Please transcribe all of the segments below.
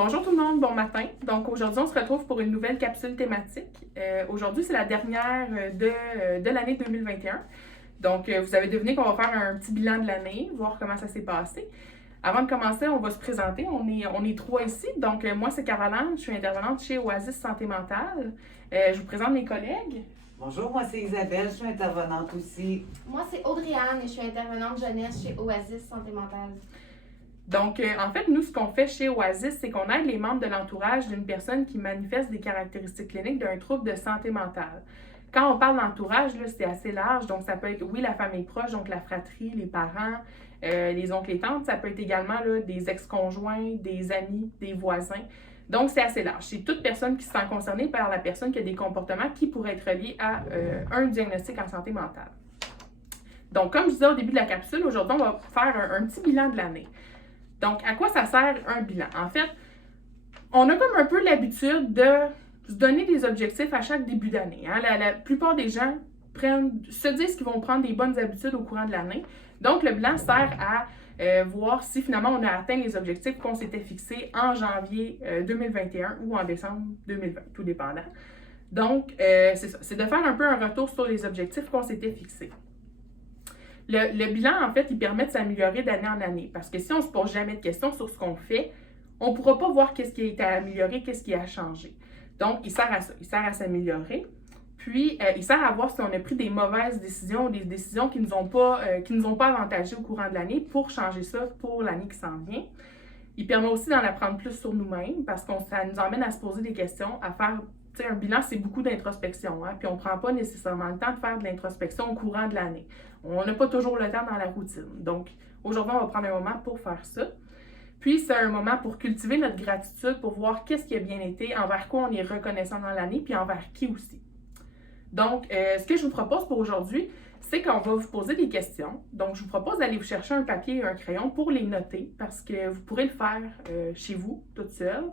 Bonjour tout le monde, bon matin. Donc aujourd'hui, on se retrouve pour une nouvelle capsule thématique. Aujourd'hui, c'est la dernière de l'année 2021. Donc, vous avez deviné qu'on va faire un petit bilan de l'année, voir comment ça s'est passé. Avant de commencer, on va se présenter. On est trois ici. Donc, moi, c'est Caroline, je suis intervenante chez Oasis Santé Mentale. Je vous présente mes collègues. Bonjour, moi c'est Isabelle, je suis intervenante aussi. Moi, c'est Audrey-Anne et je suis intervenante jeunesse chez Oasis Santé Mentale. Donc, en fait, nous, ce qu'on fait chez Oasis, c'est qu'on aide les membres de l'entourage d'une personne qui manifeste des caractéristiques cliniques d'un trouble de santé mentale. Quand on parle d'entourage, là, c'est assez large, donc ça peut être, oui, la famille proche, donc la fratrie, les parents, les oncles et tantes, ça peut être également là, des ex-conjoints, des amis, des voisins. Donc, c'est assez large. C'est toute personne qui se sent concernée par la personne qui a des comportements qui pourraient être liés à un diagnostic en santé mentale. Donc, comme je disais au début de la capsule, aujourd'hui, on va faire un petit bilan de l'année. Donc, à quoi ça sert un bilan? En fait, on a comme un peu l'habitude de se donner des objectifs à chaque début d'année. Hein? La plupart des gens se disent qu'ils vont prendre des bonnes habitudes au courant de l'année. Donc, le bilan sert à voir si finalement on a atteint les objectifs qu'on s'était fixés en janvier 2021 ou en décembre 2020, tout dépendant. Donc, c'est ça, c'est de faire un peu un retour sur les objectifs qu'on s'était fixés. Le bilan, en fait, il permet de s'améliorer d'année en année. Parce que si on ne se pose jamais de questions sur ce qu'on fait, on ne pourra pas voir qu'est-ce qui a été amélioré, qu'est-ce qui a changé. Donc, il sert à ça. Il sert à s'améliorer. Puis, il sert à voir si on a pris des mauvaises décisions ou des décisions qui ne nous ont pas avantagés au courant de l'année pour changer ça pour l'année qui s'en vient. Il permet aussi d'en apprendre plus sur nous-mêmes parce que ça nous emmène à se poser des questions, à faire. Tu sais, un bilan, c'est beaucoup d'introspection. Hein? Puis, on ne prend pas nécessairement le temps de faire de l'introspection au courant de l'année. On n'a pas toujours le temps dans la routine. Donc, aujourd'hui, on va prendre un moment pour faire ça. Puis, c'est un moment pour cultiver notre gratitude, pour voir qu'est-ce qui a bien été, envers quoi on est reconnaissant dans l'année, puis envers qui aussi. Donc, ce que je vous propose pour aujourd'hui, c'est qu'on va vous poser des questions. Donc, je vous propose d'aller vous chercher un papier et un crayon pour les noter, parce que vous pourrez le faire chez vous, toute seule.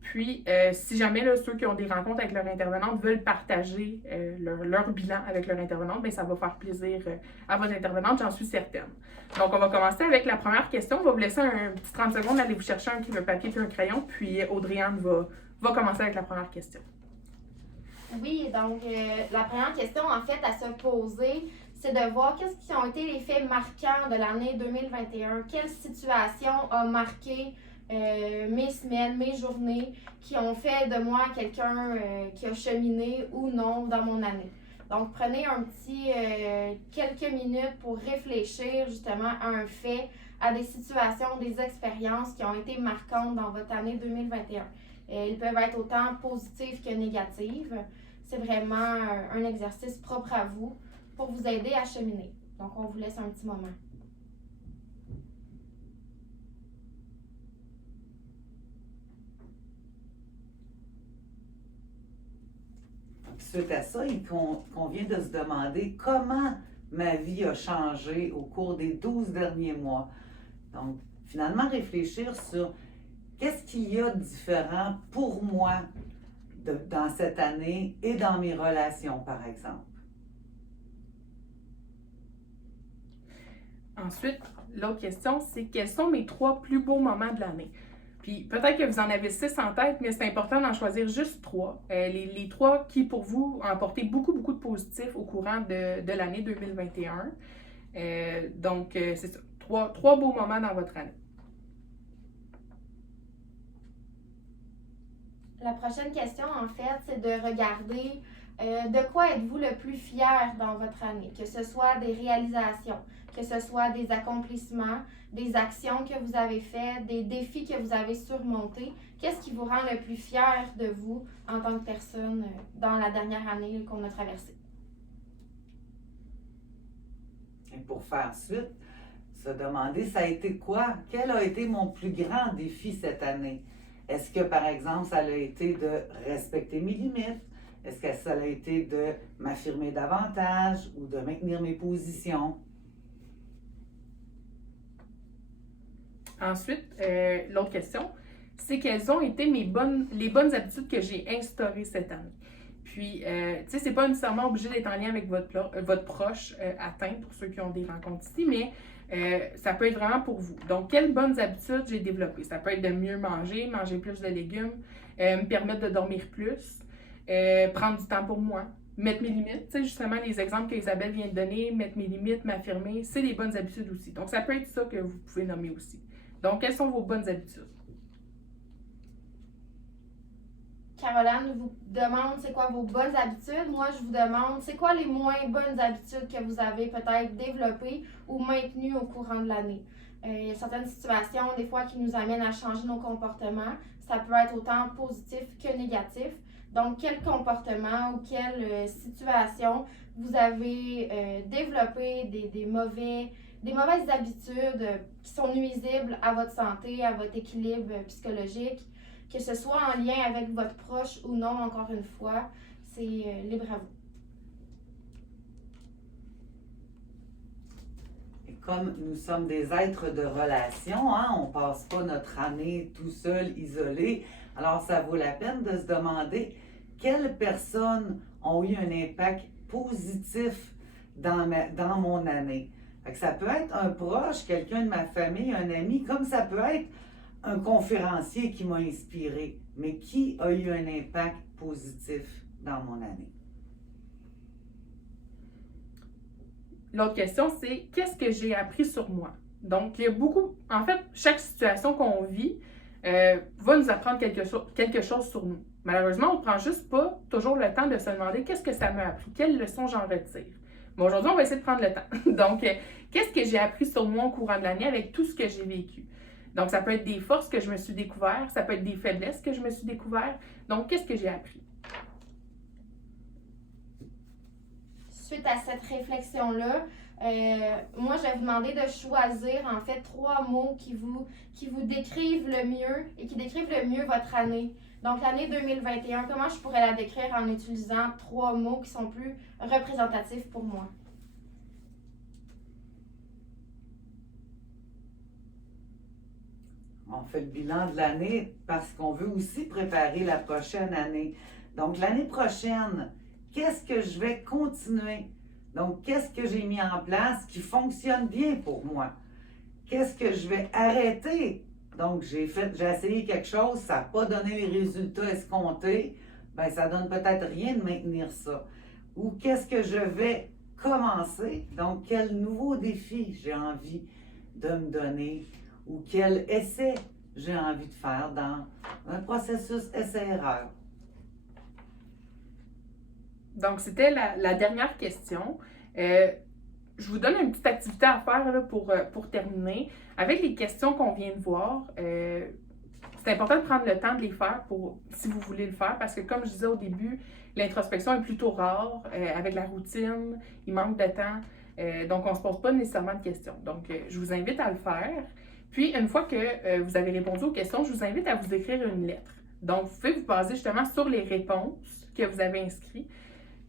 Puis, si jamais là, ceux qui ont des rencontres avec leur intervenante veulent partager leur bilan avec leur intervenante, bien, ça va faire plaisir à votre intervenante, j'en suis certaine. Donc, on va commencer avec la première question. On va vous laisser un petit 30 secondes aller vous chercher un papier et un crayon, puis Audrey-Anne va commencer avec la première question. Oui, donc la première question, en fait, à se poser, c'est de voir qu'est-ce qui ont été les faits marquants de l'année 2021. Quelle situation a marqué mes semaines, mes journées, qui ont fait de moi quelqu'un qui a cheminé ou non dans mon année. Donc, prenez un petit quelques minutes pour réfléchir justement à un fait, à des situations, des expériences qui ont été marquantes dans votre année 2021. Ils peuvent être autant positives que négatives. C'est vraiment un exercice propre à vous pour vous aider à cheminer. Donc, on vous laisse un petit moment. Suite à ça, il convient de se demander comment ma vie a changé au cours des 12 derniers mois. Donc, finalement, réfléchir sur qu'est-ce qu'il y a de différent pour moi dans cette année et dans mes relations, par exemple. Ensuite, l'autre question, c'est quels sont mes 3 plus beaux moments de l'année? Puis peut-être que vous en avez 6 en tête, mais c'est important d'en choisir juste 3. Les 3 qui, pour vous, ont apporté beaucoup, beaucoup de positifs au courant de l'année 2021. Donc, c'est ça. 3 beaux moments dans votre année. La prochaine question, en fait, c'est de regarder de quoi êtes-vous le plus fier dans votre année, que ce soit des réalisations, que ce soit des accomplissements, des actions que vous avez faites, des défis que vous avez surmontés. Qu'est-ce qui vous rend le plus fier de vous en tant que personne dans la dernière année qu'on a traversée? Et pour faire suite, se demander, ça a été quoi? Quel a été mon plus grand défi cette année? Est-ce que, par exemple, ça a été de respecter mes limites? Est-ce que ça a été de m'affirmer davantage ou de maintenir mes positions? Ensuite, l'autre question, c'est quelles ont été les bonnes habitudes que j'ai instaurées cette année. Puis, tu sais, c'est pas nécessairement obligé d'être en lien avec votre proche atteint, pour ceux qui ont des rencontres ici, mais ça peut être vraiment pour vous. Donc, quelles bonnes habitudes j'ai développées? Ça peut être de mieux manger, manger plus de légumes, me permettre de dormir plus, prendre du temps pour moi, mettre mes limites. Tu sais, justement, les exemples que Isabelle vient de donner, mettre mes limites, m'affirmer, c'est des bonnes habitudes aussi. Donc, ça peut être ça que vous pouvez nommer aussi. Donc, quelles sont vos bonnes habitudes? Caroline vous demande c'est quoi vos bonnes habitudes. Moi, je vous demande c'est quoi les moins bonnes habitudes que vous avez peut-être développées ou maintenues au courant de l'année. Il y a certaines situations, des fois, qui nous amènent à changer nos comportements. Ça peut être autant positif que négatif. Donc, quel comportement ou quelle situation vous avez développé des mauvaises habitudes qui sont nuisibles à votre santé, à votre équilibre psychologique, que ce soit en lien avec votre proche ou non, encore une fois, c'est libre à vous. Et comme nous sommes des êtres de relation, hein, on ne passe pas notre année tout seul, isolé, alors ça vaut la peine de se demander quelles personnes ont eu un impact positif dans mon année. Fait que ça peut être un proche, quelqu'un de ma famille, un ami, comme ça peut être un conférencier qui m'a inspiré, mais qui a eu un impact positif dans mon année. L'autre question, c'est qu'est-ce que j'ai appris sur moi? Donc, il y a beaucoup, en fait, chaque situation qu'on vit va nous apprendre quelque chose sur nous. Malheureusement, on ne prend juste pas toujours le temps de se demander qu'est-ce que ça m'a appris, quelles leçons j'en retire. Mais aujourd'hui, on va essayer de prendre le temps. Donc, qu'est-ce que j'ai appris sur moi au courant de l'année avec tout ce que j'ai vécu? Donc, ça peut être des forces que je me suis découvert, ça peut être des faiblesses que je me suis découvert. Donc, qu'est-ce que j'ai appris? Suite à cette réflexion-là, moi, je vais vous demander de choisir, en fait, 3 mots qui vous décrivent le mieux et qui décrivent le mieux votre année. Donc, l'année 2021, comment je pourrais la décrire en utilisant 3 mots qui sont plus représentatifs pour moi? On fait le bilan de l'année parce qu'on veut aussi préparer la prochaine année. Donc, l'année prochaine, qu'est-ce que je vais continuer? Donc, qu'est-ce que j'ai mis en place qui fonctionne bien pour moi? Qu'est-ce que je vais arrêter? Donc, j'ai essayé quelque chose, ça n'a pas donné les résultats escomptés. Bien, ça donne peut-être rien de maintenir ça. Ou qu'est-ce que je vais commencer? Donc, quel nouveau défi j'ai envie de me donner? Ou quel essai j'ai envie de faire dans un processus essai-erreur. Donc, c'était la dernière question. Je vous donne une petite activité à faire là, pour terminer. Avec les questions qu'on vient de voir, c'est important de prendre le temps de les faire si vous voulez le faire, parce que comme je disais au début, l'introspection est plutôt rare avec la routine, il manque de temps, donc on ne se pose pas nécessairement de questions. Donc, je vous invite à le faire. Puis, une fois que vous avez répondu aux questions, je vous invite à vous écrire une lettre. Donc, vous pouvez vous baser justement sur les réponses que vous avez inscrites.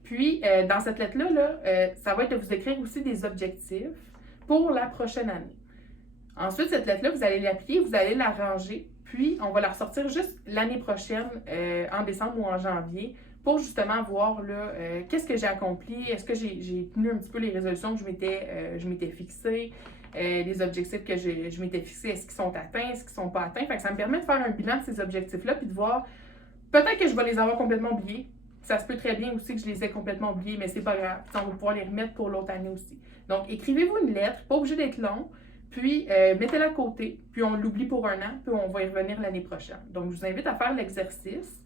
Puis, dans cette lettre-là, ça va être de vous écrire aussi des objectifs pour la prochaine année. Ensuite, cette lettre-là, vous allez la plier, vous allez la ranger, puis on va la ressortir juste l'année prochaine, en décembre ou en janvier, pour justement voir là, qu'est-ce que j'ai accompli, est-ce que j'ai tenu un petit peu les résolutions que je m'étais fixées, les objectifs que je m'étais fixés, est-ce qu'ils sont atteints, est-ce qu'ils ne sont pas atteints. Fait que ça me permet de faire un bilan de ces objectifs-là, puis de voir, peut-être que je vais les avoir complètement oubliés. Ça se peut très bien aussi que je les ai complètement oubliés, mais c'est pas grave. On va pouvoir les remettre pour l'autre année aussi. Donc, écrivez-vous une lettre, pas obligé d'être long, puis mettez-la à côté, puis on l'oublie pour un an, puis on va y revenir l'année prochaine. Donc, je vous invite à faire l'exercice.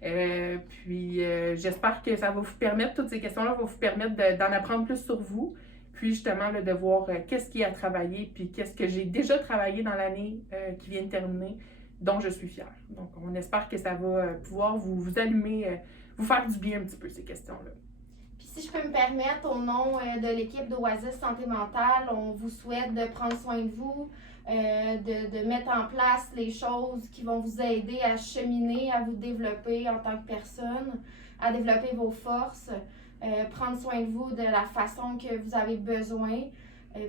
Puis, j'espère que ça va vous permettre, toutes ces questions-là vont vous permettre d'en apprendre plus sur vous, puis justement là, de voir qu'est-ce qu'il y a à travailler, puis qu'est-ce que j'ai déjà travaillé dans l'année qui vient de terminer, dont je suis fière. Donc, on espère que ça va pouvoir vous allumer, vous faire du bien un petit peu, ces questions-là. Puis si je peux me permettre, au nom de l'équipe d'Oasis Santé Mentale, on vous souhaite de prendre soin de vous, de mettre en place les choses qui vont vous aider à cheminer, à vous développer en tant que personne, à développer vos forces, prendre soin de vous de la façon que vous avez besoin.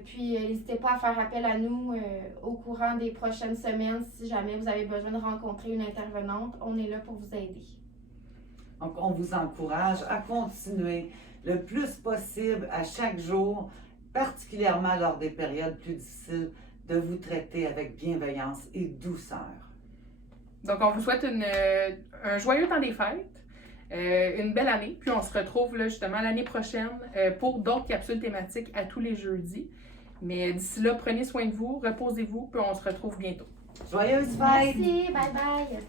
Puis n'hésitez pas à faire appel à nous au courant des prochaines semaines si jamais vous avez besoin de rencontrer une intervenante. On est là pour vous aider. Donc, on vous encourage à continuer le plus possible à chaque jour, particulièrement lors des périodes plus difficiles, de vous traiter avec bienveillance et douceur. Donc, on vous souhaite un joyeux temps des fêtes, une belle année, puis on se retrouve là, justement l'année prochaine pour d'autres capsules thématiques à tous les jeudis. Mais d'ici là, prenez soin de vous, reposez-vous, puis on se retrouve bientôt. Joyeuses fêtes! Merci, bye bye.